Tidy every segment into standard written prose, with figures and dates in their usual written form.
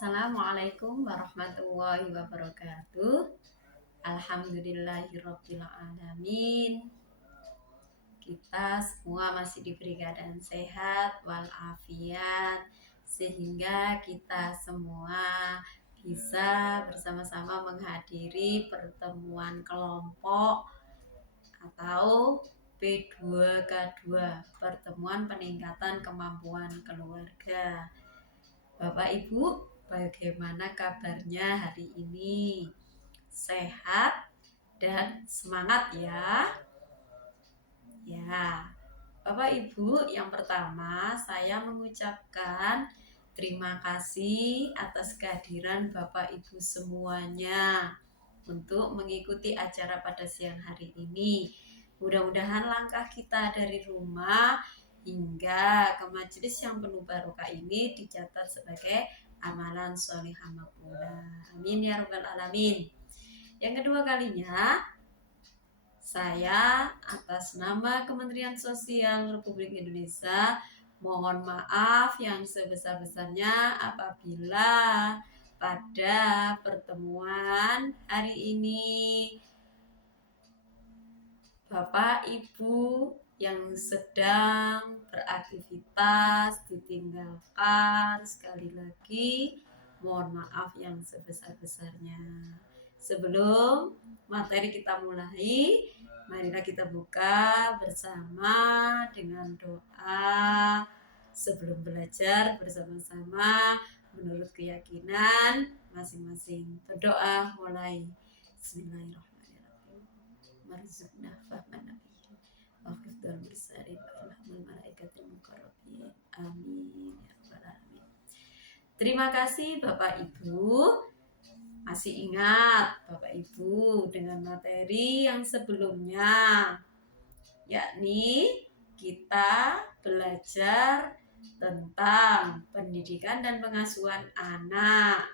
Assalamualaikum warahmatullahi wabarakatuh. Alhamdulillahirabbil alamin. Kita semua masih diberi keadaan sehat walafiat sehingga kita semua bisa bersama-sama menghadiri pertemuan kelompok atau P2K2, pertemuan peningkatan kemampuan keluarga. Bapak Ibu, bagaimana kabarnya hari ini? Sehat dan semangat ya. Ya, Bapak Ibu, yang pertama saya mengucapkan terima kasih atas kehadiran Bapak Ibu semuanya untuk mengikuti acara pada siang hari ini. Mudah-mudahan langkah kita dari rumah hingga ke majelis yang penuh barokah ini dicatat sebagai amalan sholihah maqbulah. Amin ya rabbal alamin. Yang kedua kalinya, saya atas nama Kementerian Sosial Republik Indonesia mohon maaf yang sebesar-besarnya apabila pada pertemuan hari ini Bapak Ibu yang sedang beraktivitas ditinggalkan. Sekali lagi mohon maaf yang sebesar-besarnya. Sebelum materi kita mulai, marilah kita buka bersama dengan doa sebelum belajar bersama-sama menurut keyakinan masing-masing. Berdoa mulai. Bismillahirrahmanirrahim. Marzuqna fahman nabiyyin wa hifdzal mursalin wa ilhamul malaikatil muqarrabin. Amin ya rabbal alamin. Terima kasih Bapak Ibu. Masih ingat Bapak Ibu dengan materi yang sebelumnya, yakni kita belajar tentang pendidikan dan pengasuhan anak.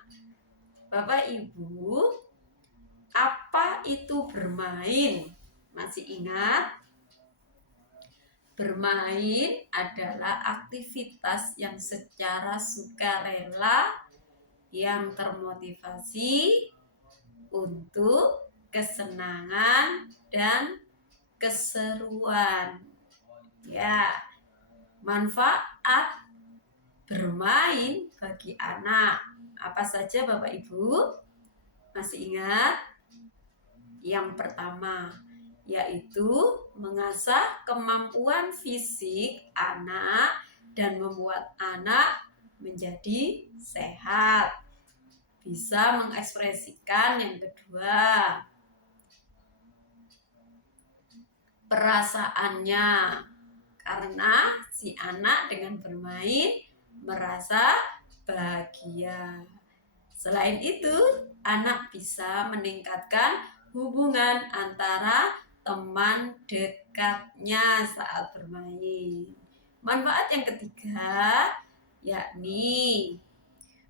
Bapak Ibu, apa itu bermain? Masih ingat? Bermain adalah aktivitas yang secara sukarela yang termotivasi untuk kesenangan dan keseruan. Ya, manfaat bermain bagi anak apa saja Bapak Ibu? Masih ingat? Yang pertama yaitu mengasah kemampuan fisik anak dan membuat anak menjadi sehat. Bisa mengekspresikan. Yang kedua, perasaannya, karena si anak dengan bermain merasa bahagia. Selain itu, anak bisa meningkatkan hubungan antara teman dekatnya saat bermain. Manfaat yang ketiga yakni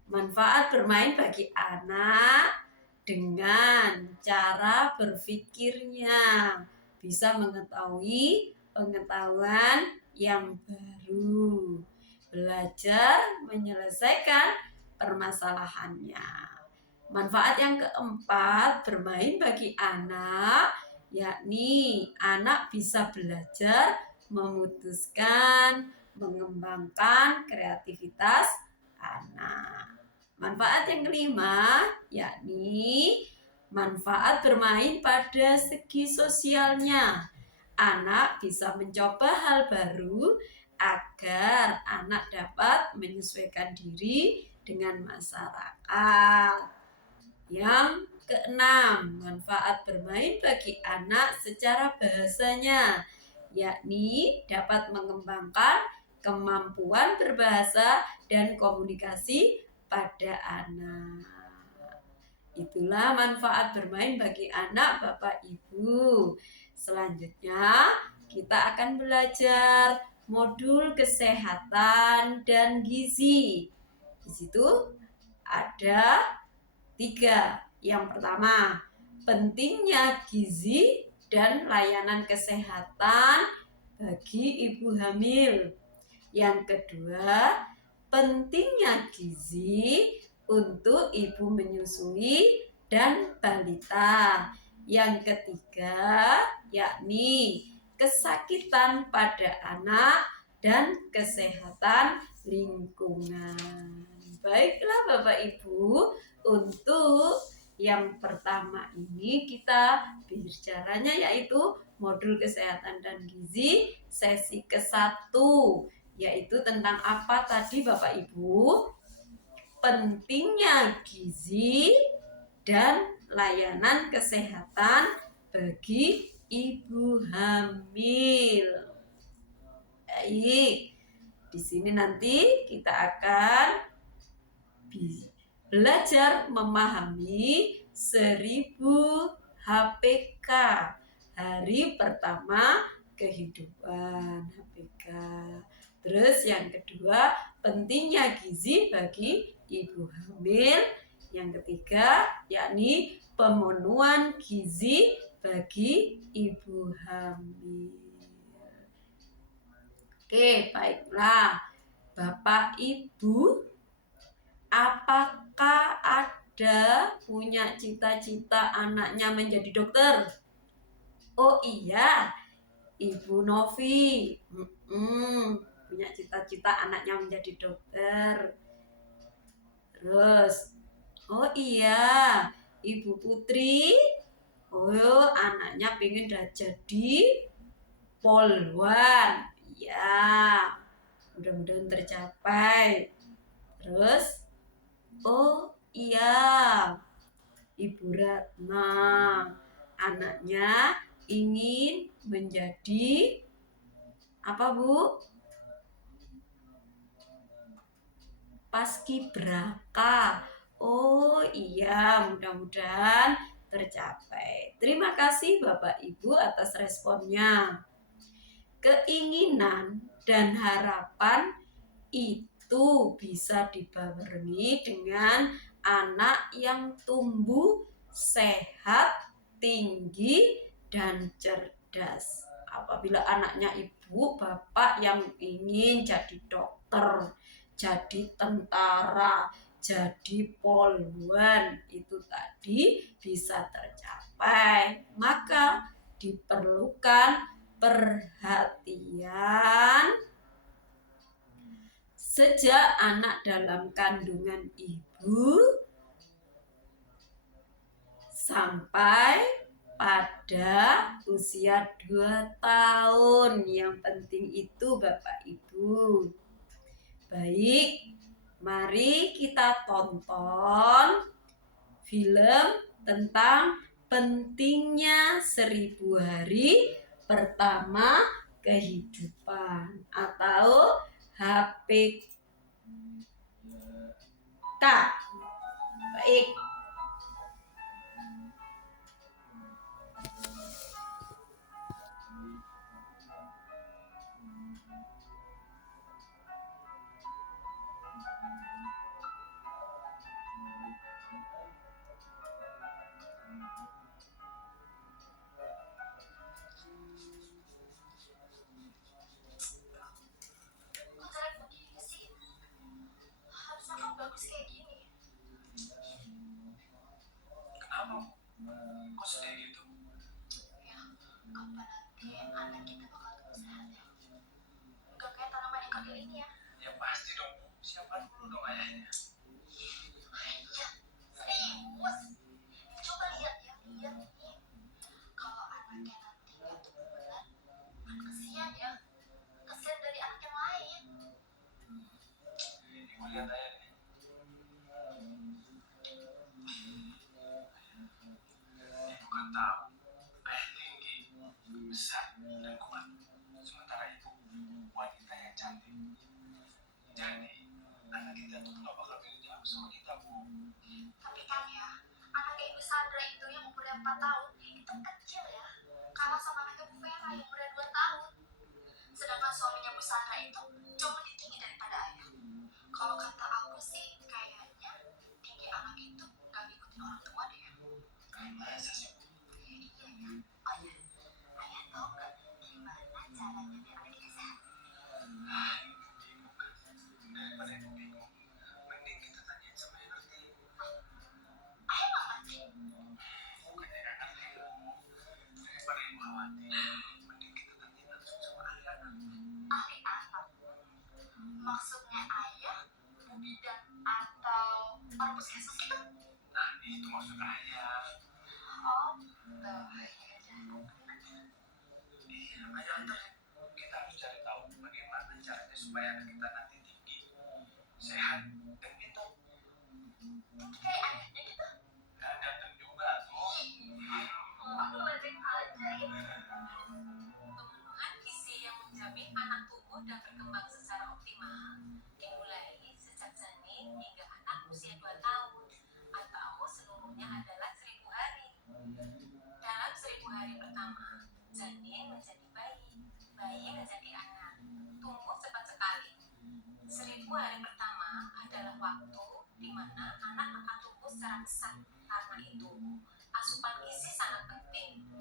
manfaat bermain bagi anak dengan cara berpikirnya, bisa mengetahui pengetahuan yang baru, belajar menyelesaikan permasalahannya. Manfaat yang keempat bermain bagi anak yakni anak bisa belajar memutuskan, mengembangkan kreativitas anak. Manfaat yang kelima yakni manfaat bermain pada segi sosialnya. Anak bisa mencoba hal baru agar anak dapat menyesuaikan diri dengan masyarakat. Yang keenam, manfaat bermain bagi anak secara bahasanya, yakni dapat mengembangkan kemampuan berbahasa dan komunikasi pada anak. Itulah manfaat bermain bagi anak Bapak Ibu. Selanjutnya kita akan belajar modul kesehatan dan gizi. Di situ ada 3. Yang pertama, pentingnya gizi dan layanan kesehatan bagi ibu hamil. Yang kedua, pentingnya gizi untuk ibu menyusui dan balita. Yang ketiga, yakni kesakitan pada anak dan kesehatan lingkungan. Baiklah Bapak Ibu, untuk yang pertama ini kita bicaranya yaitu modul kesehatan dan gizi sesi ke-1, yaitu tentang apa tadi Bapak Ibu? Pentingnya gizi dan layanan kesehatan bagi ibu hamil. Baik, di sini nanti kita akan belajar memahami 1000 HPK, hari pertama kehidupan HPK. Terus yang kedua, pentingnya gizi bagi ibu hamil. Yang ketiga, yakni pemenuhan gizi bagi ibu hamil. Oke, baiklah. Bapak Ibu, apakah ada punya cita-cita anaknya menjadi dokter? Oh iya, Ibu Novi punya cita-cita anaknya menjadi dokter. Terus, oh iya, Ibu Putri, oh anaknya pengen jadi polwan. Ya, mudah-mudahan tercapai. Terus, oh iya, Ibu Ratna, anaknya ingin menjadi apa Bu? Paskibraka. Oh iya, mudah-mudahan tercapai. Terima kasih Bapak Ibu atas responnya. Keinginan dan harapan itu bisa dibarengi dengan anak yang tumbuh sehat, tinggi, dan cerdas. Apabila anaknya ibu bapak yang ingin jadi dokter, jadi tentara, jadi polwan, itu tadi bisa tercapai. Maka diperlukan perhatian sejak anak dalam kandungan ibu sampai pada usia 2 tahun. Yang penting itu Bapak Ibu. Baik, mari kita tonton film tentang pentingnya 1000 hari pertama kehidupan atau HPK. Baik. Kok sedih gitu? Ya, kapan nanti anak kita bakal tumbuh sehat ya? Gak kayak tanaman yang kecil ini ya? Ya pasti dong, siapkan dulu dong ayahnya. Ya, serius. Coba lihat ya, lihat ini. Kalau anaknya nanti gak tumbuh benar, kan kesian ya. Kesian dari anak yang lain. Ibu lihat ayah nih. Ibu kan tahu ayah tinggi, besar, dan kuat. Sementara ibu wanita yang cantik. Jadi anak kita tuh gak bakal beda jauh sama kita, Bu. Tapi kan ya, anaknya Ibu Sandra itu yang umurnya 4 tahun itu kecil ya, kalah sama anaknya Bu Vera yang umurnya 2 tahun. Sedangkan suaminya Bu Sandra itu jauh lebih tinggi daripada ayah. Kalau kata aku sih kayaknya tinggi anak itu gak ngikutin orang tua deh ya. Masa sih? Iya ya. Oh iya, ayah tahu gak gimana caranya biar anak kita sehat? Bingung kan? Daripada ibu bingung, mending kita tanyain sama yang ngerti. Orang puskesmas itu? Nah, itu maksud ayah. Oh, iya, ayo antar. Kita harus cari tahu bagaimana caranya supaya anak kita nanti tinggi, sehat, dan pintar. Kayak anaknya gitu? Nah, ganteng juga tuh. Aku ngajak aja ya. Pemenuhan gizi yang menjamin anak tumbuh dan berkembang secara optimal dimulai sejak janin hingga anak usia 2 tahun atau seluruhnya adalah 1000 hari. Dalam 1000 hari pertama, janin menjadi bayi, bayi menjadi anak, tumbuh cepat sekali. 1000 hari pertama adalah waktu di mana anak akan tumbuh secara pesat. Karena itu, asupan gizi sangat penting.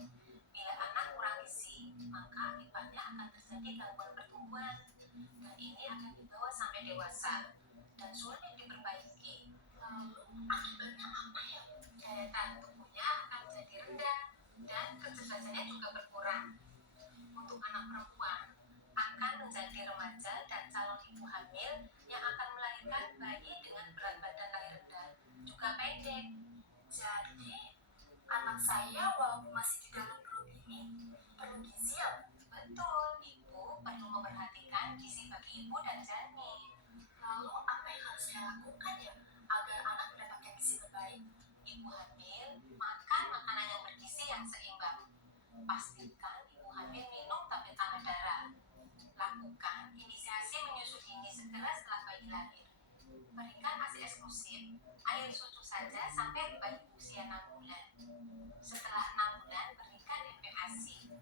Bila anak kurang gizi, maka akibatnya akan terjadi gangguan pertumbuhan, dan ini akan dibawa sampai dewasa dan sulit diperbaiki. Lalu akibatnya apa ya? Daya tahan tubuhnya akan menjadi rendah dan kecerdasannya juga berkurang. Untuk anak perempuan akan menjadi remaja dan calon ibu hamil yang akan melahirkan bayi dengan berat badan lahir rendah juga pendek. Jadi, anak saya walaupun masih di dalam perut ini perlu gizi ya? Betul, ibu perlu memperhatikan gizi bagi ibu dan janin. Lalu apa yang harus saya lakukan ya agar anak mendapatkan gizi terbaik? Ibu hamil makan makanan yang bergizi yang seimbang. Pastikan ibu hamil minum tablet tanda darah. Lakukan inisiasi menyusui dini segera setelah bayi lahir. Berikan ASI eksklusif, air susu saja sampai bayi usia 6 bulan. Setelah 6 bulan, berikan MPASI.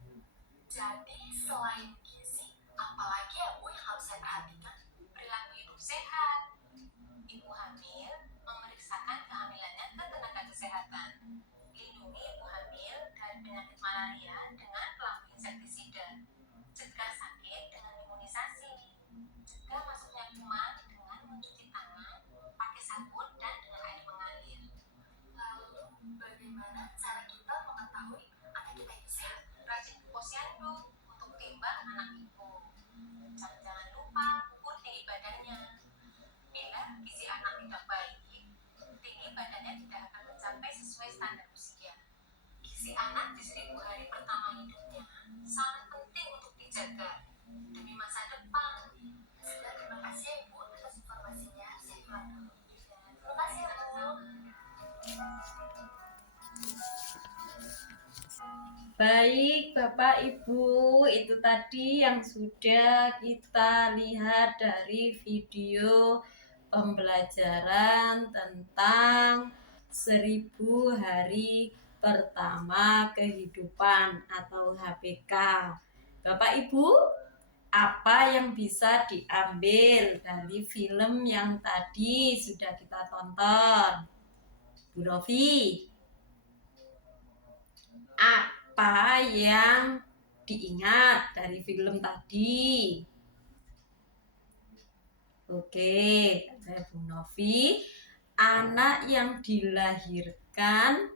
Jadi selain gizi, apalagi ya Bu yang harus saya perhatikan? Perilaku hidup sehat. Ibu hamil memeriksakan kehamilannya ke tenaga kesehatan. Lindungi ibu hamil dari penyakit malaria dengan pelaku insektisida. Cegah sakit dengan imunisasi. Cegah masuknya kuman dengan mencuci tangan pakai sabun dan dengan air mengalir. Lalu bagaimana cara kita mengetahui anak kita itu sehat? Rajin ke posyandu untuk timbang anak ibu. Jangan lupa ukur tinggi badannya. Bila gizi anak tidak baik, tinggi badannya tidak akan mencapai sesuai standar usia. Gizi anak di 1000 hari pertama hidupnya sangat penting untuk dijaga demi masa depan. Sudah, terima kasih ya Ibu atas informasinya. Saya pulang dulu. Terima kasih ya Bu. Baik, Bapak Ibu, itu tadi yang sudah kita lihat dari video pembelajaran tentang 1000 hari pertama kehidupan atau HPK. Bapak Ibu, apa yang bisa diambil dari film yang tadi sudah kita tonton? Bu Novi, apa yang diingat dari film tadi? Oke, kata Bu Novi, anak yang dilahirkan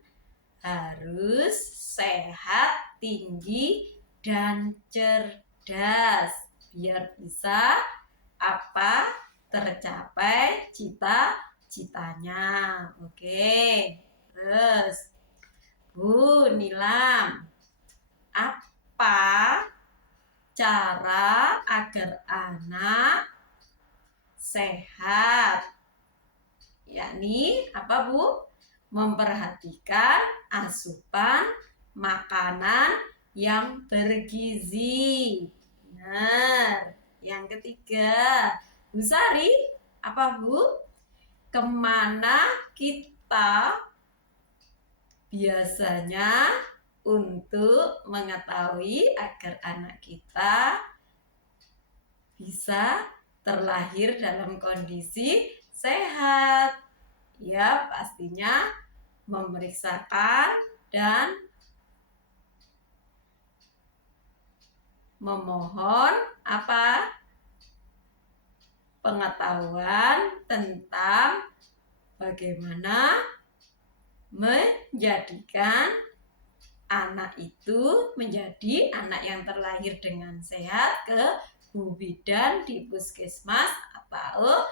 harus sehat, tinggi, dan cerdas biar bisa apa tercapai cita-citanya. Oke, terus Bu Nilam, apa cara agar anak sehat? Yakni apa Bu? Memperhatikan asupan makanan yang bergizi. Benar. Yang ketiga, Bu Sari, apa Bu? Kemana kita biasanya untuk mengetahui agar anak kita bisa terlahir dalam kondisi sehat? Ya, pastinya memeriksakan dan memohon apa? Pengetahuan tentang bagaimana menjadikan anak itu menjadi anak yang terlahir dengan sehat ke Bu Bidan di puskesmas atau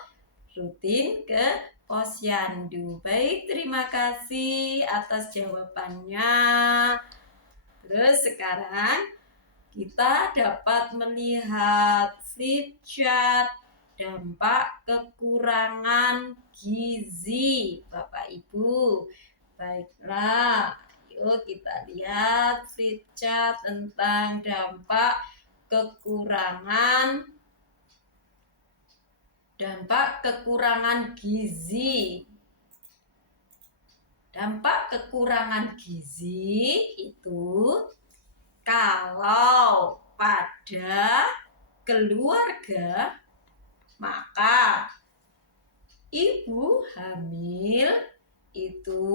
rutin ke posyandu. Baik, terima kasih atas jawabannya. Terus sekarang kita dapat melihat flip chart dampak kekurangan gizi, Bapak Ibu. Baiklah, yuk kita lihat flip chart tentang dampak kekurangan gizi. Dampak kekurangan gizi itu kalau pada keluarga, maka ibu hamil itu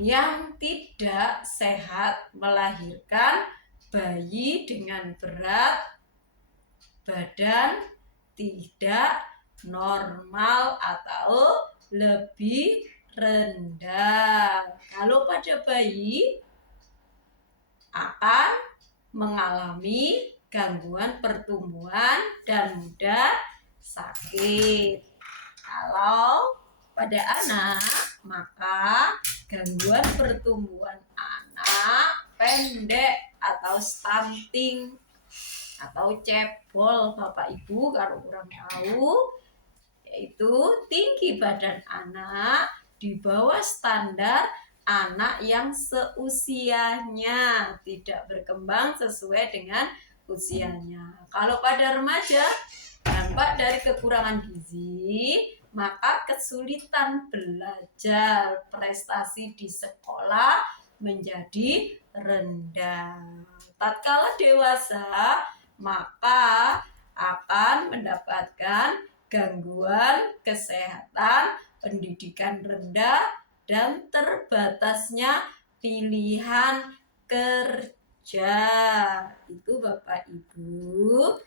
yang tidak sehat melahirkan bayi dengan berat badan tidak normal atau lebih rendah. Kalau pada bayi akan mengalami gangguan pertumbuhan dan mudah sakit. Kalau pada anak, maka gangguan pertumbuhan anak pendek atau stunting atau cebol, Bapak Ibu kalau kurang tahu, yaitu tinggi badan anak di bawah standar anak yang seusianya, tidak berkembang sesuai dengan usianya. Kalau pada remaja, dampak dari kekurangan gizi, maka kesulitan belajar, prestasi di sekolah menjadi rendah. Tatkala dewasa, maka akan mendapatkan gangguan kesehatan, pendidikan rendah, dan terbatasnya pilihan kerja. Itu Bapak Ibu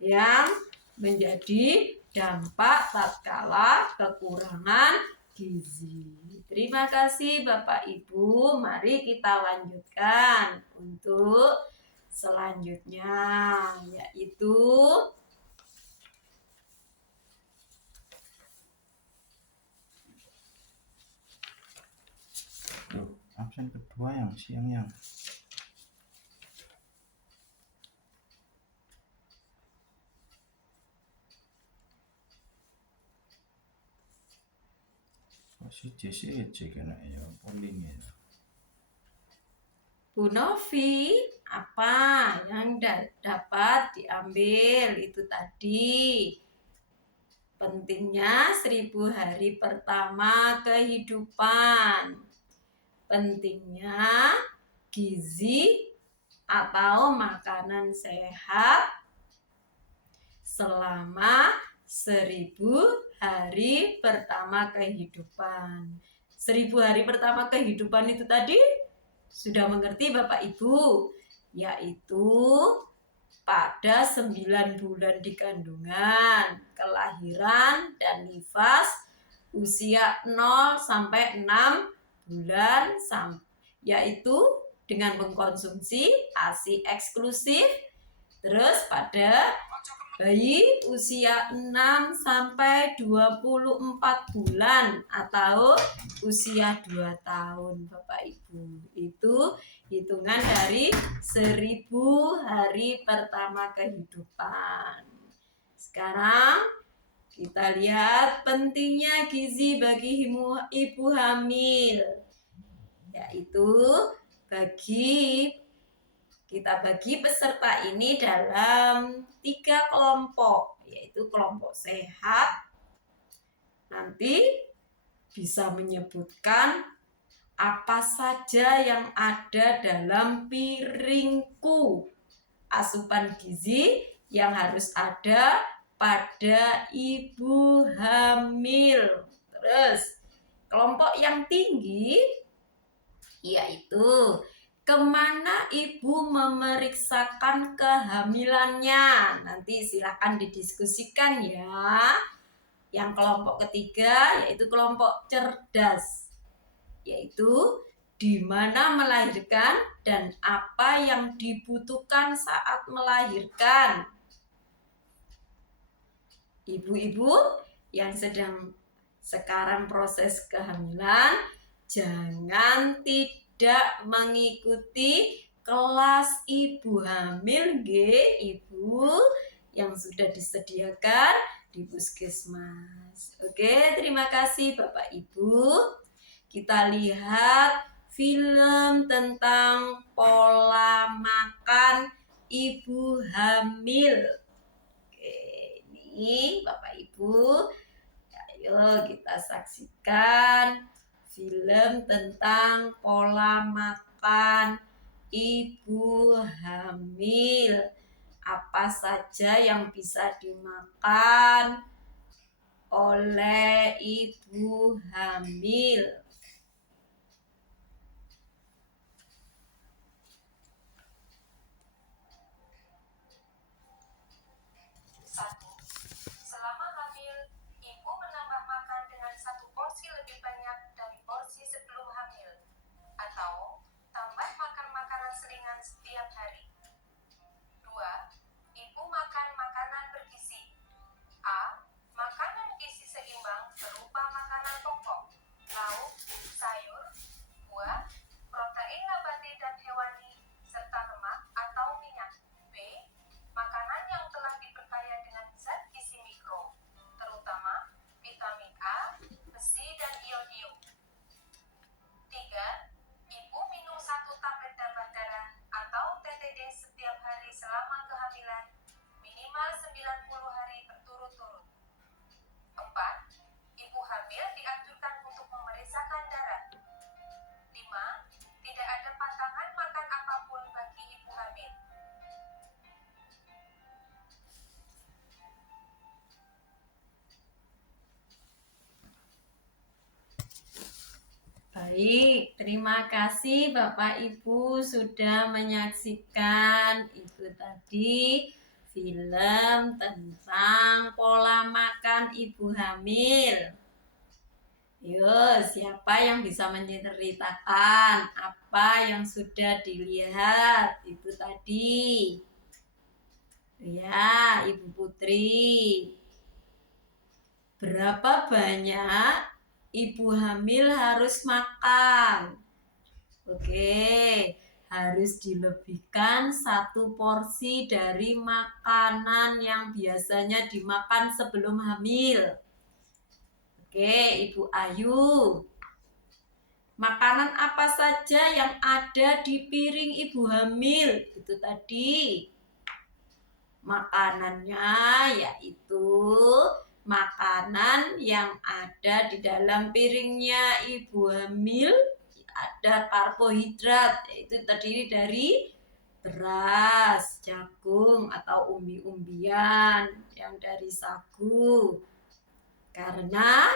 yang menjadi dampak tatkala kekurangan gizi. Terima kasih Bapak Ibu. Mari kita lanjutkan untuk selanjutnya, yaitu absen kedua yang siang yang si JCC kena ya polling ya. Bu Novi, apa yang dapat diambil itu tadi? Pentingnya 1000 hari pertama kehidupan. Pentingnya gizi atau makanan sehat selama 1000 hari pertama kehidupan. 1000 hari pertama kehidupan itu tadi sudah mengerti Bapak Ibu, yaitu pada 9 bulan di kandungan, kelahiran dan nifas, usia 0 sampai 6 bulan, yaitu dengan mengkonsumsi ASI eksklusif. Terus pada bayi usia 6 sampai 24 bulan atau usia 2 tahun Bapak Ibu. Itu hitungan dari 1000 hari pertama kehidupan. Sekarang kita lihat pentingnya gizi bagi ibu hamil, yaitu kita bagi peserta ini dalam 3 kelompok, yaitu kelompok sehat. Nanti bisa menyebutkan apa saja yang ada dalam piringku, asupan gizi yang harus ada pada ibu hamil. Terus kelompok yang tinggi yaitu kemana ibu memeriksakan kehamilannya. Nanti silakan didiskusikan ya. Yang kelompok ketiga yaitu kelompok cerdas, yaitu di mana melahirkan dan apa yang dibutuhkan saat melahirkan. Ibu-ibu yang sedang sekarang proses kehamilan, jangan tidak mengikuti kelas ibu hamil ibu yang sudah disediakan di puskesmas. Oke, terima kasih Bapak Ibu. Kita lihat film tentang pola makan ibu hamil. Oke, ini Bapak Ibu, ayo kita saksikan film tentang pola makan ibu hamil. Apa saja yang bisa dimakan oleh ibu hamil? Selama hamil, ibu menambah makan dengan 1 porsi lebih banyak dari porsi sebelum hamil, atau tambah makan makanan selingan setiap hari. 2. Ibu makan makanan bergizi. A. Makanan gizi seimbang berupa makanan pokok, lauk, sayur, buah, protein nabati dan hewani, serta lemak atau minyak. B. Makanan yang telah diperkaya dengan zat gizi mikro, terutama vitamin A, besi, dan iodium. 3. Ibu minum 1 tablet tambah darah atau TTD setiap hari selama kehamilan, minimal 90 hari berturut-turut. 4. Ibu hamil dianjurkan untuk memeriksakan darah. 5. Tidak ada pantangan makan apapun bagi ibu hamil. Baik, terima kasih Bapak Ibu sudah menyaksikan itu tadi film tentang pola makan ibu hamil. Yuk, siapa yang bisa menceritakan apa yang sudah dilihat itu tadi? Ya, Ibu Putri. Berapa banyak ibu hamil harus makan? Oke, harus dilebihkan 1 porsi dari makanan yang biasanya dimakan sebelum hamil. Oke, Ibu Ayu. Makanan apa saja yang ada di piring ibu hamil? Itu tadi. Makanannya yaitu makanan yang ada di dalam piringnya ibu hamil. Ada karbohidrat, yaitu terdiri dari beras, jagung, atau umbi-umbian yang dari sagu. Karena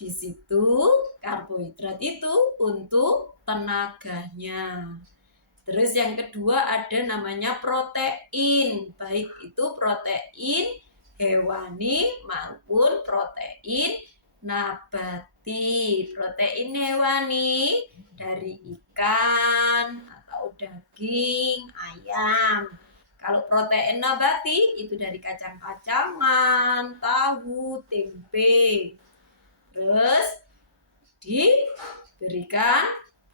di situ karbohidrat itu untuk tenaganya. Terus yang kedua ada namanya protein, baik itu protein hewani maupun protein nabati. Protein hewani dari ikan atau daging, ayam. Kalau protein nabati itu dari kacang-kacangan, tahu, tempe. Terus diberikan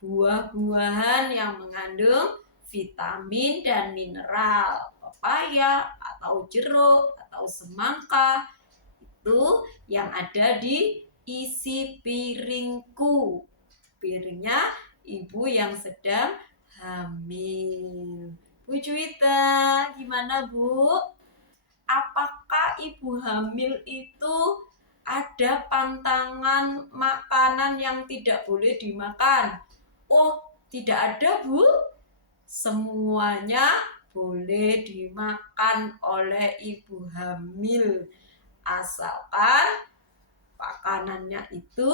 buah-buahan yang mengandung vitamin dan mineral, pepaya atau jeruk atau semangka. Itu yang ada di isi piringku. Piringnya ibu yang sedang hamil. Bu Juwita, gimana Bu? Apakah ibu hamil itu ada pantangan makanan yang tidak boleh dimakan? Oh, tidak ada Bu. Semuanya boleh dimakan oleh ibu hamil. Asalkan makanannya itu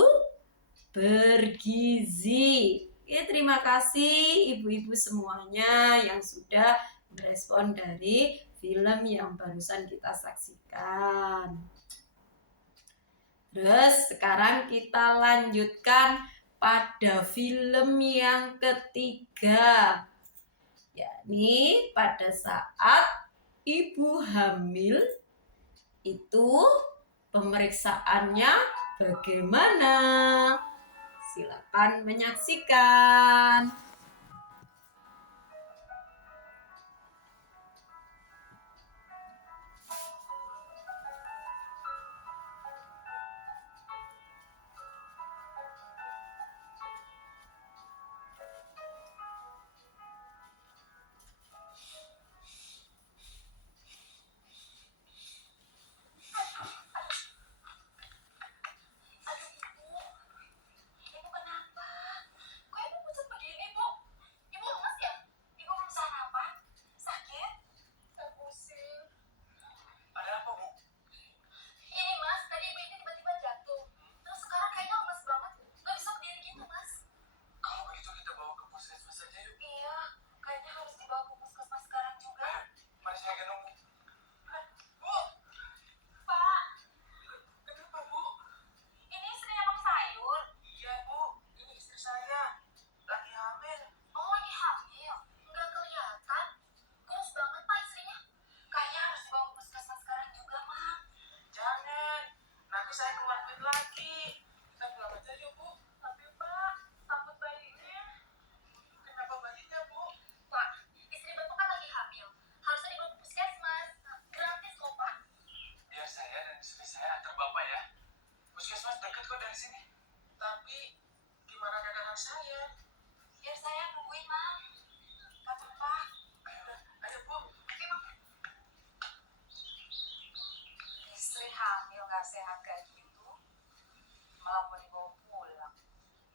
bergizi. Oke, terima kasih ibu-ibu semuanya yang sudah merespon dari film yang barusan kita saksikan. Terus sekarang kita lanjutkan pada film yang ketiga, yakni pada saat ibu hamil itu Pemeriksaannya bagaimana? Silakan menyaksikan. Aduh, Ibu. Ibu kenapa? Kok Ibu pucat begini, Bu? Ibu lemas ya? Ibu belum sarapan? Sakit? Pusing. Ada apa, Bu? Ini, Mas. Tadi Ibu ini tiba-tiba jatuh. Terus sekarang kayaknya lemas banget. Nggak bisa berdiri gitu, Mas. Kalau begitu kita bawa ke puskesmas saja yuk. Iya, kayaknya harus dibawa ke puskesmas sekarang juga. Mari saya gendong, Bu. Bu, Pak, kenapa, Bu? ini istrinya Bang Sayur. Iya, Bu. Ini istri saya. Lagi hamil. Oh, lagi hamil. Nggak kelihatan. Kurus banget, Pak, istrinya. Kayaknya harus dibawa ke puskesmas sekarang juga, Mak. Jangan. Nanti saya keluar duit lagi. Kita pulang aja yuk, Bu. Tapi, Pak, takut bayinya. Kenapa bayinya, Bu? Pak, istri Bapak kan lagi hamil. Harusnya dibawa ke puskesmas. Gratis kok, Pak. Biar saya dan istri saya antar Bapak ya. Puskesmas dekat kok dari sini. Tapi gimana dagangan saya? Biar saya nungguin, Mak. Nggak apa-apa. Ayo, Bu. Oke, Mak. Istri hamil nggak sehat kayak gitu, malah mau dibawa pulang.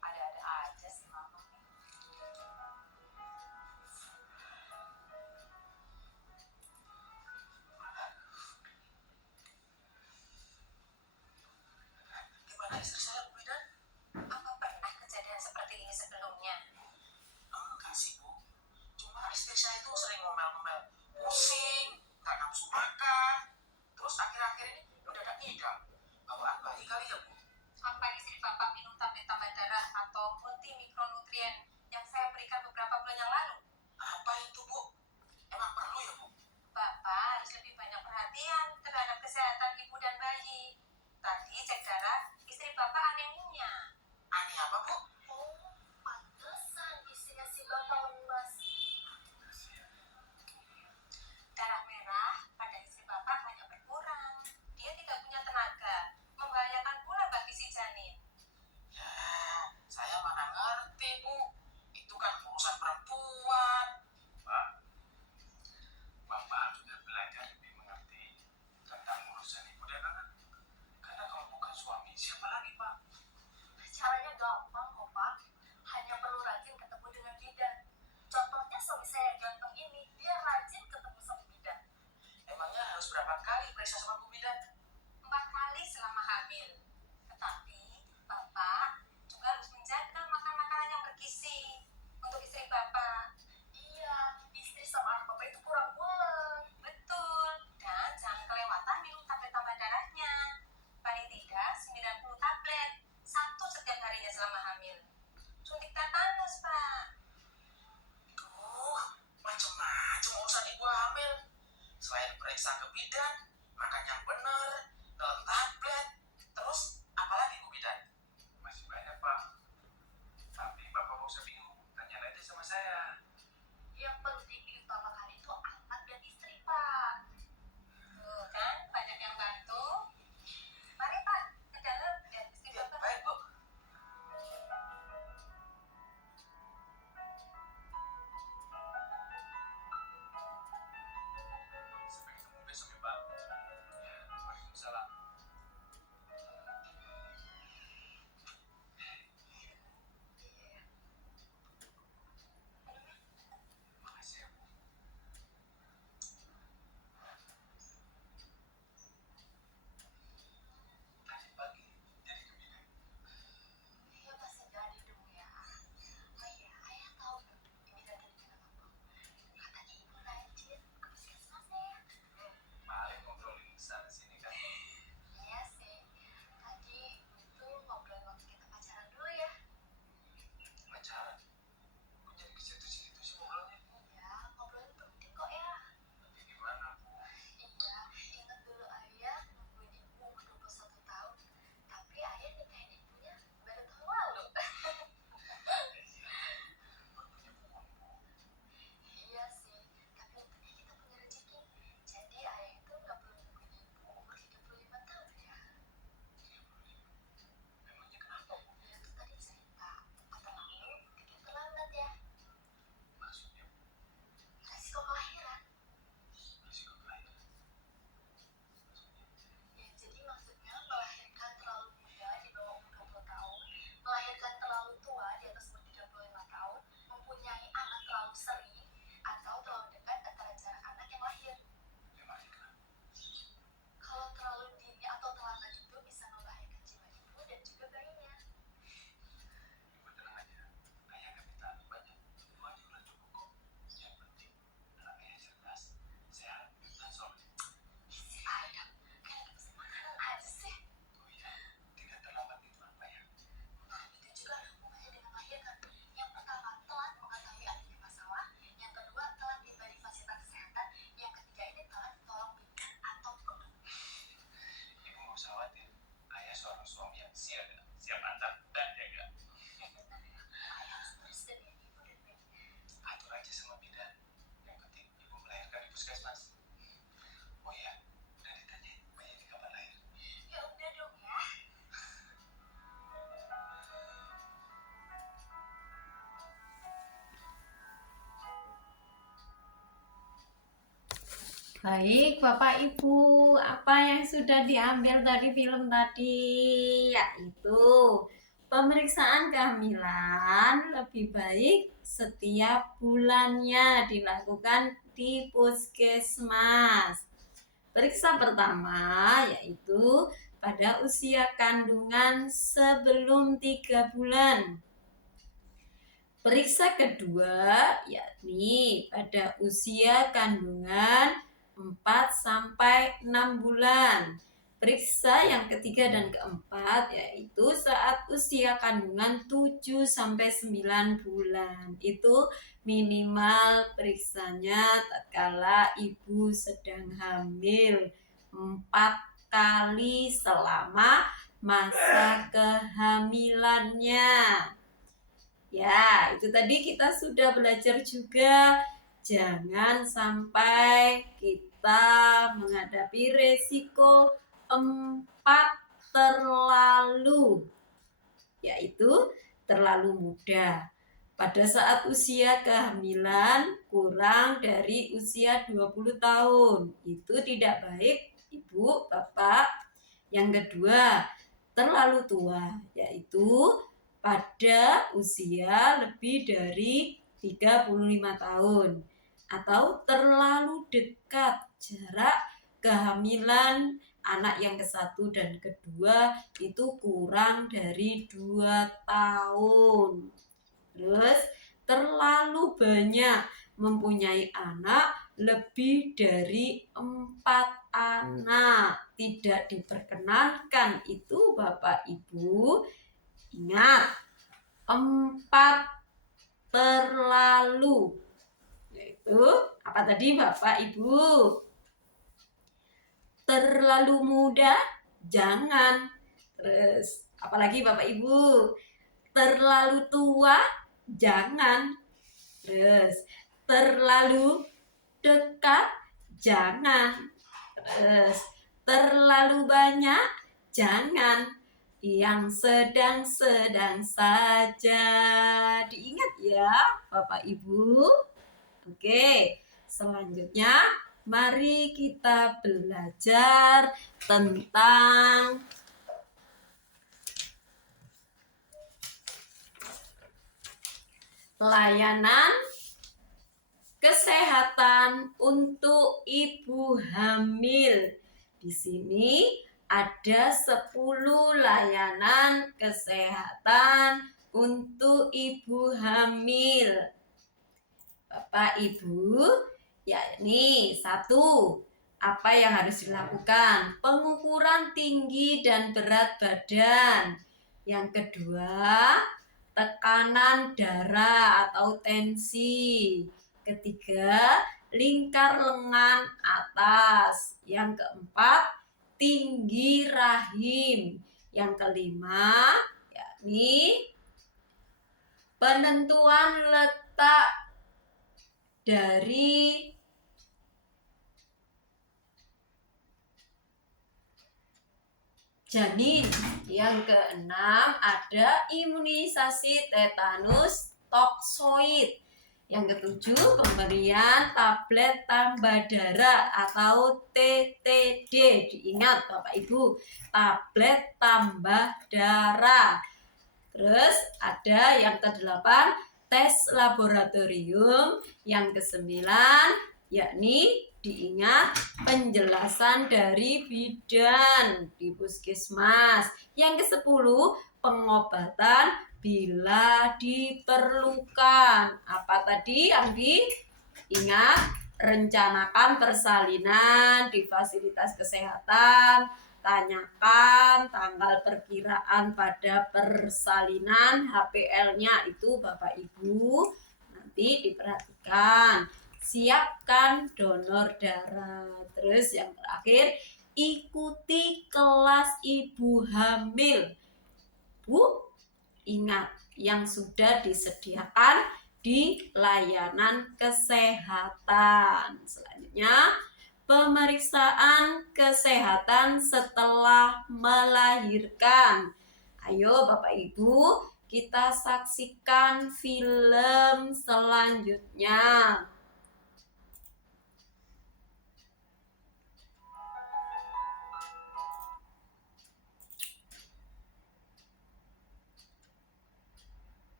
Ada-ada aja sih, Mama. Gimana istri saya, Bu Bidan? Apa pernah kejadian seperti ini sebelumnya? Enggak sih, Bu. Cuma istri saya itu sering ngomel-ngomel. Pusing, nggak nafsu makan. Terus akhir-akhir ini udah ada idam. Bawaan bayi kali ya, Bu? Apa istri Bapak minum tablet tambah darah atau multi mikronutrien yang saya berikan beberapa bulan yang lalu? Apa itu, Bu? Emang perlu ya, Bu? Bapak harus lebih banyak perhatian terhadap kesehatan ibu dan bayi. Tadi cek darah, istri Bapak anemia. Aneh apa, Bu? Oh, pantesan istrinya si Bapak lemas. Darah merah pada istri Bapak banyak berkurang. Dia tidak punya tenaga, membahayakan pula bagi si janin. Ya, saya mana ngerti, Bu. Itu kan urusan perempuan. Pak, Bapak sudah belajar lebih mengerti tentang urusan ibu dan anak. Karena kalau bukan suami, siapa lagi, Pak? Caranya gampang kok, Pak. Hanya perlu rajin ketemu dengan bidan. Contohnya suami saya yang ganteng ini, dia rajin ketemu sama bidan. Emangnya harus berapa kali periksa sama Bu Bidan? 4 kali selama hamil. Tetapi Bapak juga harus menjaga makan makanan yang bergizi untuk istri Bapak. Iya, istri sama anak Bapak itu kurang pulen. Betul. Dan jangan kelewatan minum tablet tambah darahnya. Paling tidak 90 tablet. 1 setiap harinya selama hamil. Suntik tetanus, Pak. Macem-macem urusan ibu hamil. Selain periksa ke bidan, makan yang benar, Baik, Bapak Ibu, apa yang sudah diambil dari film tadi? Yaitu pemeriksaan kehamilan lebih baik setiap bulannya dilakukan di puskesmas. Periksa pertama yaitu pada usia kandungan sebelum 3 bulan. Periksa kedua yakni pada usia kandungan 4-6 bulan. Periksa yang ketiga dan keempat yaitu saat usia kandungan 7-9 bulan. Itu minimal periksanya tatkala ibu sedang hamil 4 kali selama masa kehamilannya. Ya, itu tadi kita sudah belajar juga. Jangan sampai kita menghadapi resiko 4 terlalu, yaitu terlalu muda. Pada saat usia kehamilan kurang dari usia 20 tahun. Itu tidak baik, Ibu, Bapak. Yang kedua, terlalu tua, yaitu pada usia lebih dari 35 tahun. Atau terlalu dekat jarak kehamilan anak yang ke-1 dan kedua itu kurang dari 2 tahun. Terus terlalu banyak mempunyai anak lebih dari 4 anak. Tidak diperkenankan itu Bapak Ibu. Ingat, 4 terlalu. Yaitu apa tadi Bapak Ibu? Terlalu muda, jangan. Terus apalagi Bapak Ibu? Terlalu tua, jangan. Terus terlalu dekat, jangan. Terus terlalu banyak, jangan. Yang sedang-sedang saja. Diingat ya Bapak Ibu. Oke, selanjutnya mari kita belajar tentang layanan kesehatan untuk ibu hamil. Di sini ada 10 layanan kesehatan untuk ibu hamil. Bapak Ibu, yakni 1. Apa yang harus dilakukan? Pengukuran tinggi dan berat badan. Yang kedua, tekanan darah atau tensi. Ketiga, lingkar lengan atas. Yang keempat, tinggi rahim. Yang kelima, yakni penentuan letak dari janin. Yang keenam ada imunisasi tetanus toksoid. Yang ketujuh pemberian tablet tambah darah atau TTD. Diingat Bapak Ibu, tablet tambah darah. Terus ada yang kedelapan tes laboratorium. Yang kesembilan yakni diingat penjelasan dari bidan di puskesmas. Yang ke-10 pengobatan bila diperlukan. Apa tadi yang diingat? Rencanakan persalinan di fasilitas kesehatan. Tanyakan tanggal perkiraan pada persalinan HPL-nya itu Bapak Ibu. Nanti diperhatikan. Siapkan donor darah. Terus yang terakhir, ikuti kelas ibu hamil. Bu, ingat yang sudah disediakan di layanan kesehatan. Selanjutnya, pemeriksaan kesehatan setelah melahirkan. Ayo Bapak Ibu, kita saksikan film selanjutnya.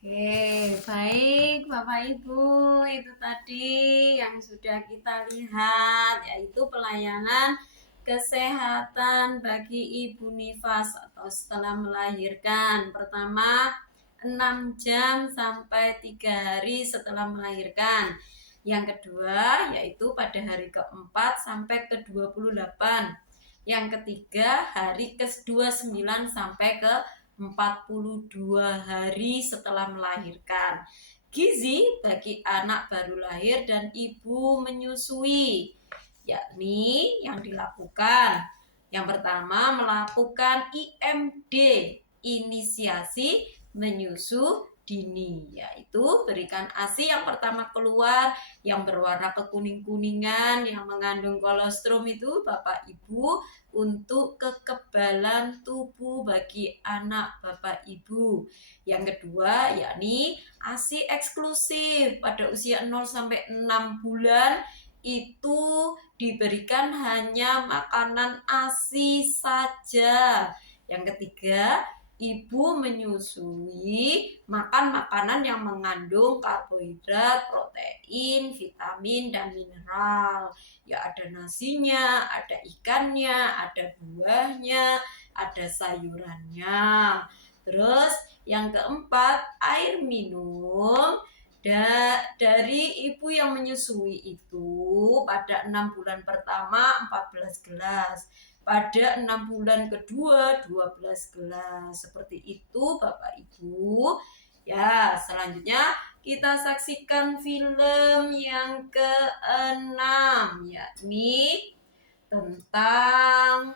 Oke, baik Bapak Ibu, itu tadi yang sudah kita lihat, yaitu pelayanan kesehatan bagi ibu nifas atau setelah melahirkan. Pertama, 6 jam sampai 3 hari setelah melahirkan. Yang kedua, yaitu pada hari keempat sampai ke-28. Yang ketiga, hari ke-29 sampai ke 42 hari setelah melahirkan. Gizi bagi anak baru lahir dan ibu menyusui, yakni yang dilakukan. Yang pertama, melakukan IMD, inisiasi menyusu dini, yaitu berikan ASI yang pertama keluar yang berwarna kekuning-kuningan yang mengandung kolostrum itu Bapak Ibu untuk kekebalan tubuh bagi anak Bapak Ibu. Yang kedua yakni ASI eksklusif pada usia 0 sampai 6 bulan itu diberikan hanya makanan ASI saja. Yang ketiga, ibu menyusui makan makanan yang mengandung karbohidrat, protein, vitamin, dan mineral. Ya ada nasinya, ada ikannya, ada buahnya, ada sayurannya. Terus yang keempat, air minum dari ibu yang menyusui itu pada 6 bulan pertama 14 gelas. Pada 6 bulan kedua 12 gelas. Seperti itu Bapak Ibu. Ya, selanjutnya kita saksikan film yang ke-6, yakni tentang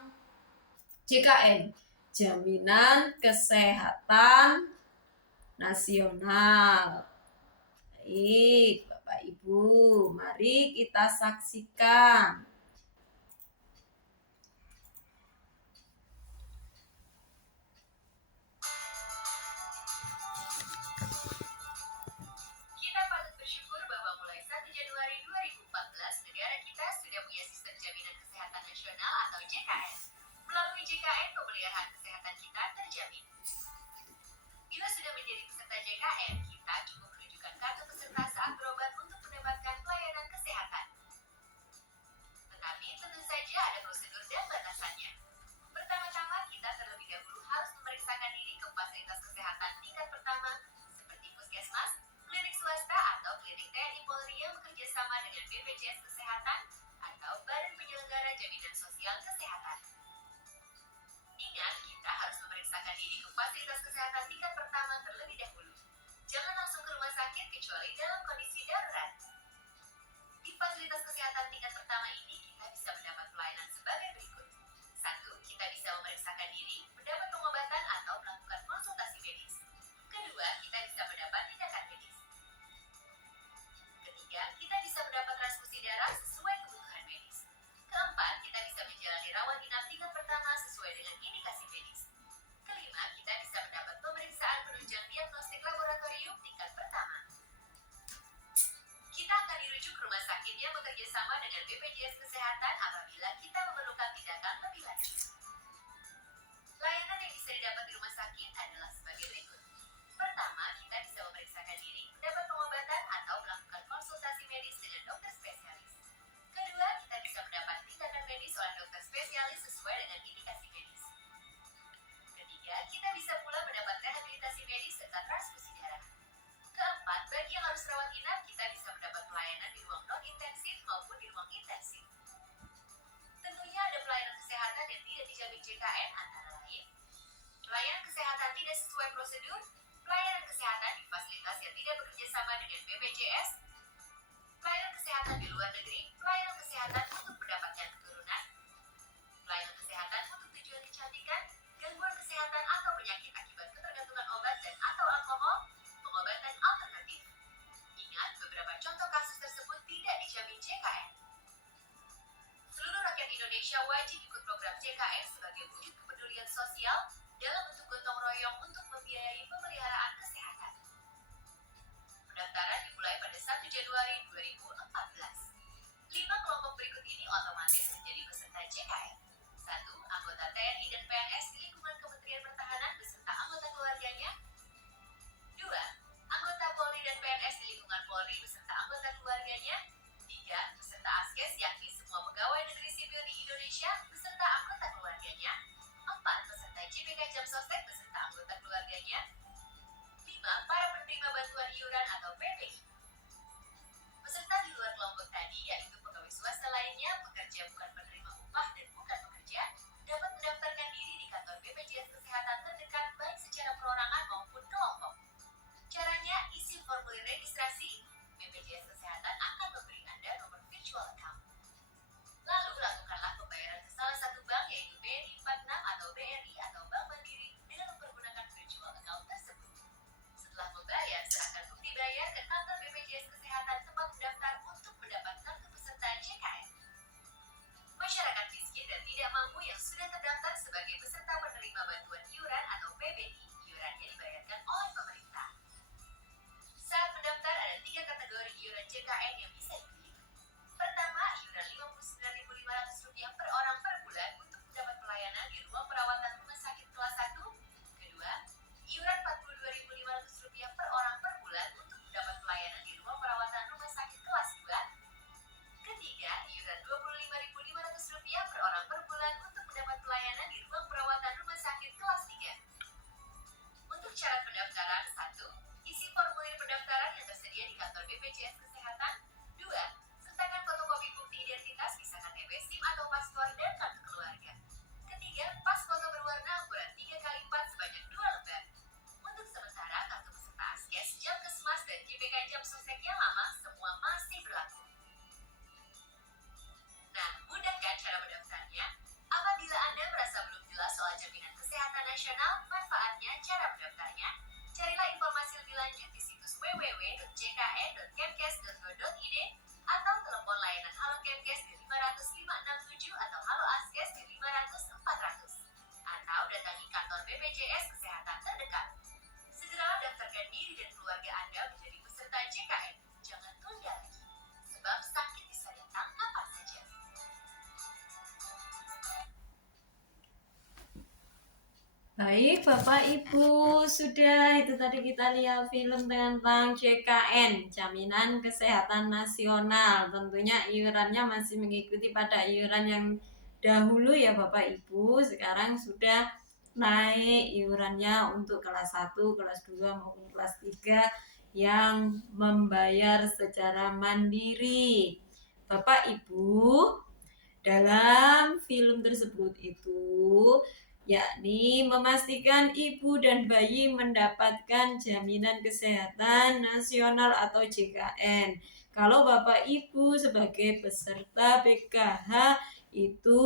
JKN, Jaminan Kesehatan Nasional. Baik, Bapak Ibu, mari kita saksikan. Kita patut bersyukur bahwa mulai 1 Januari 2014 negara kita sudah punya sistem jaminan kesehatan nasional atau JKN. Melalui JKN, pemeliharaan kesehatan kita terjamin. Bila sudah menjadi peserta JKN, kita cukup menunjukkan kartu peserta saat berobat untuk mendapatkan pelayanan kesehatan. Tetapi tentu saja ada prosedur dan batasannya. Pertama-tama, kita terlebih dahulu harus memeriksakan diri ke fasilitas kesehatan tingkat pertama seperti puskesmas, klinik swasta atau klinik TNI Polri yang bekerja sama dengan BPJS Kesehatan atau Badan Penyelenggara Jaminan Sosial Kesehatan. Ingat, kita harus memeriksakan diri ke fasilitas kesehatan tingkat pertama terlebih dahulu. Jangan langsung ke rumah sakit kecuali dalam kondisi darurat. Di fasilitas kesehatan tingkat pertama ini, kita bisa mendapat pelayanan sebagai berikut. 1. Kita bisa memeriksakan diri, mendapat pengobatan atau melakukan konsultasi medis. Kedua, kita bisa mendapat tindakan medis. Ketiga, kita bisa mendapat transfusi darah sesuai kebutuhan medis. Keempat, kita bisa menjalani rawat inap tingkat pertama sesuai dengan indikasi medis. Kelima, kita bisa mendapat pemeriksaan penunjang diagnostik laboratorium tingkat pertama. Kita akan dirujuk ke rumah sakit yang bekerja sama dengan BPJS Kesehatan apabila kita memerlukan tindakan lebih lanjut. Layanan yang bisa didapat di rumah sakit adalah sebagai berikut. Pertama, kita bisa memeriksakan diri, mendapat pengobatan atau melakukan konsultasi medis dengan dokter spesialis. Kedua, kita bisa mendapat tindakan medis oleh dokter spesialis sesuai dengan indikasi medis. Ketiga, kita bisa pula mendapat rehabilitasi medis serta transfusi darah. Keempat, bagi yang harus rawat inap, kita bisa mendapat pelayanan di ruang non-intensif maupun di ruang intensif. Tentunya ada pelayanan kesehatan yang tidak dijamin JKN antara lain pelayanan kesehatan tidak sesuai prosedur, pelayanan kesehatan di fasilitas yang tidak bekerja sama dengan BPJS, pelayanan kesehatan di luar negeri, pelayanan kesehatan untuk mendapatkan keturunan, pelayanan kesehatan untuk tujuan kecantikan, gangguan kesehatan atau penyakit akibat ketergantungan obat dan atau alkohol, pengobatan alternatif. Ingat, beberapa contoh kasus tersebut tidak dijamin JKN. Seluruh rakyat Indonesia wajib ikut program JKN sebagai wujud kepedulian sosial dalam bentuk gotong royong untuk membiayai pemeliharaan kesehatan. Pendaftaran dimulai pada 1 Januari 2014. 5 kelompok berikut ini otomatis menjadi peserta JKN. 1. Anggota TNI dan PNS di lingkungan Kementerian Pertahanan beserta anggota keluarganya. 2. dibayar ke kantor BPJS Kesehatan tempat mendaftar untuk mendapat kartu peserta JKN. Masyarakat miskin dan tidak mampu yang sudah terdaftar sebagai peserta penerima bantuan iuran atau PBI, iurannya dibayarkan oleh pemerintah. Saat mendaftar ada 3 kategori iuran JKN yang bisa dipilih. Pertama, iuran Rp59.500 per orang per bulan untuk mendapat pelayanan di ruang perawatan rumah sakit kelas 1. Kedua, iuran Rp42.500 per orang per bulan untuk mendapat pelayanan di ruang perawatan rumah sakit kelas 2. Ketiga, iuran Rp25.500 per orang per bulan untuk mendapat pelayanan di ruang perawatan rumah sakit kelas 3. Untuk syarat pendaftaran, 1. Isi formulir pendaftaran yang tersedia di kantor BPJS Kesehatan. 2. Sertakan fotokopi bukti identitas bisa KTP, SIM atau paspor dan kartu keluarga. Ketiga, pas foto berwarna ukuran 3x4 sebanyak 2 lembar. Untuk sementara, kartu peserta Askes, Jamkesmas, dan JPK Jam Sostek yang lama semua masih berlaku. Nah, mudah kan cara mendaftarnya? Apabila Anda merasa belum jelas soal jaminan kesehatan nasional, manfaatnya, cara mendaftarnya, carilah informasi lebih lanjut di situs www.jkn.kemkes.go.id atau telepon layanan Halo Kemkes di 500 567 atau Halo Askes di 500 400. Atau datangi kantor BPJS Kesehatan terdekat. Segeralah daftarkan diri dan keluarga Anda menjadi peserta JKN. Jangan tunda lagi, sebab sakit bisa datang kapan saja. Baik, Bapak Ibu, sudah itu tadi kita lihat film tentang JKN, Jaminan Kesehatan Nasional. Tentunya iurannya masih mengikuti pada iuran yang dahulu ya Bapak Ibu. Sekarang sudah naik iurannya untuk kelas 1, kelas 2 maupun kelas 3 yang membayar secara mandiri. Bapak Ibu, dalam film tersebut itu yakni memastikan ibu dan bayi mendapatkan jaminan kesehatan nasional atau JKN. Kalau Bapak Ibu sebagai peserta PKH itu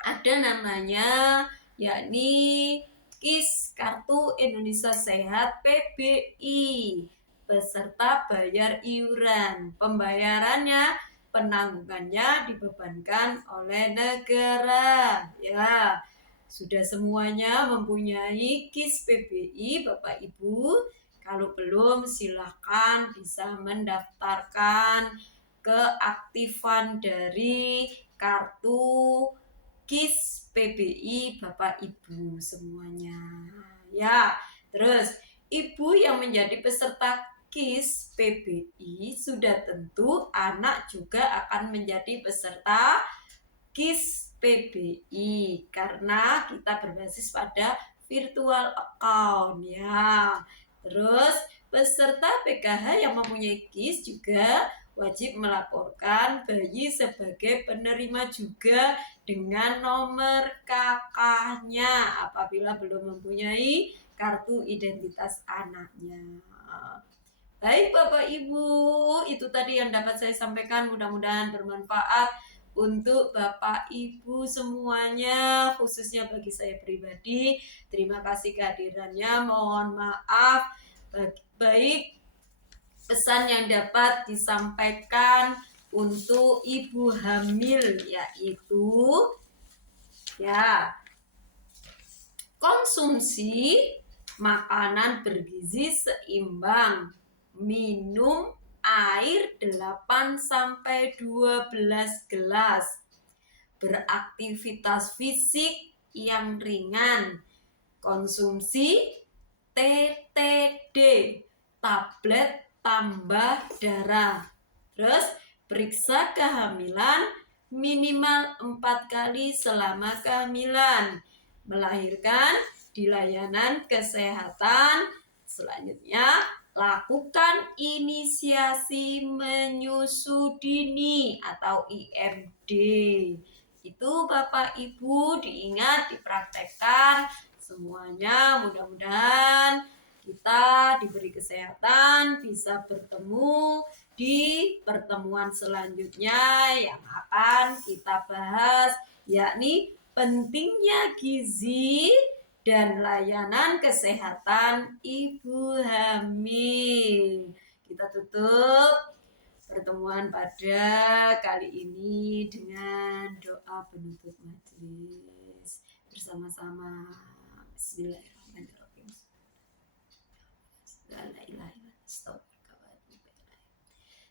ada namanya yakni KIS, Kartu Indonesia Sehat PBI. Peserta bayar iuran. Pembayarannya, penanggungannya dibebankan oleh negara. Ya, sudah semuanya mempunyai KIS PBI Bapak Ibu. Kalau belum silakan bisa mendaftarkan keaktifan dari kartu KIS PBI Bapak Ibu semuanya. Ya, terus ibu yang menjadi peserta KIS PBI sudah tentu anak juga akan menjadi peserta KIS PBI karena kita berbasis pada virtual account ya. Terus peserta PKH yang mempunyai KIS juga wajib melaporkan bayi sebagai penerima juga dengan nomor KK-nya apabila belum mempunyai kartu identitas anaknya. Baik Bapak Ibu, itu tadi yang dapat saya sampaikan, mudah-mudahan bermanfaat untuk Bapak Ibu semuanya, khususnya bagi saya pribadi. Terima kasih kehadirannya, mohon maaf. Baik pesan yang dapat disampaikan untuk ibu hamil yaitu ya konsumsi makanan bergizi seimbang, minum air 8-12 gelas, beraktivitas fisik yang ringan, konsumsi TTD, tablet tambah darah. Terus periksa kehamilan minimal 4 kali selama kehamilan. Melahirkan di layanan kesehatan. Selanjutnya, lakukan inisiasi menyusu dini atau IMD. Itu Bapak Ibu diingat, dipraktekkan semuanya. Mudah-mudahan kita diberi kesehatan, bisa bertemu di pertemuan selanjutnya yang akan kita bahas, yakni pentingnya gizi dan layanan kesehatan ibu hamil. Kita tutup pertemuan pada kali ini dengan doa penutup majelis bersama-sama. Bismillahirrahmanirrahim.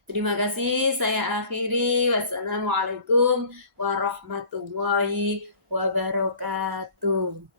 Terima kasih, saya akhiri. Wassalamualaikum warahmatullahi wabarakatuh.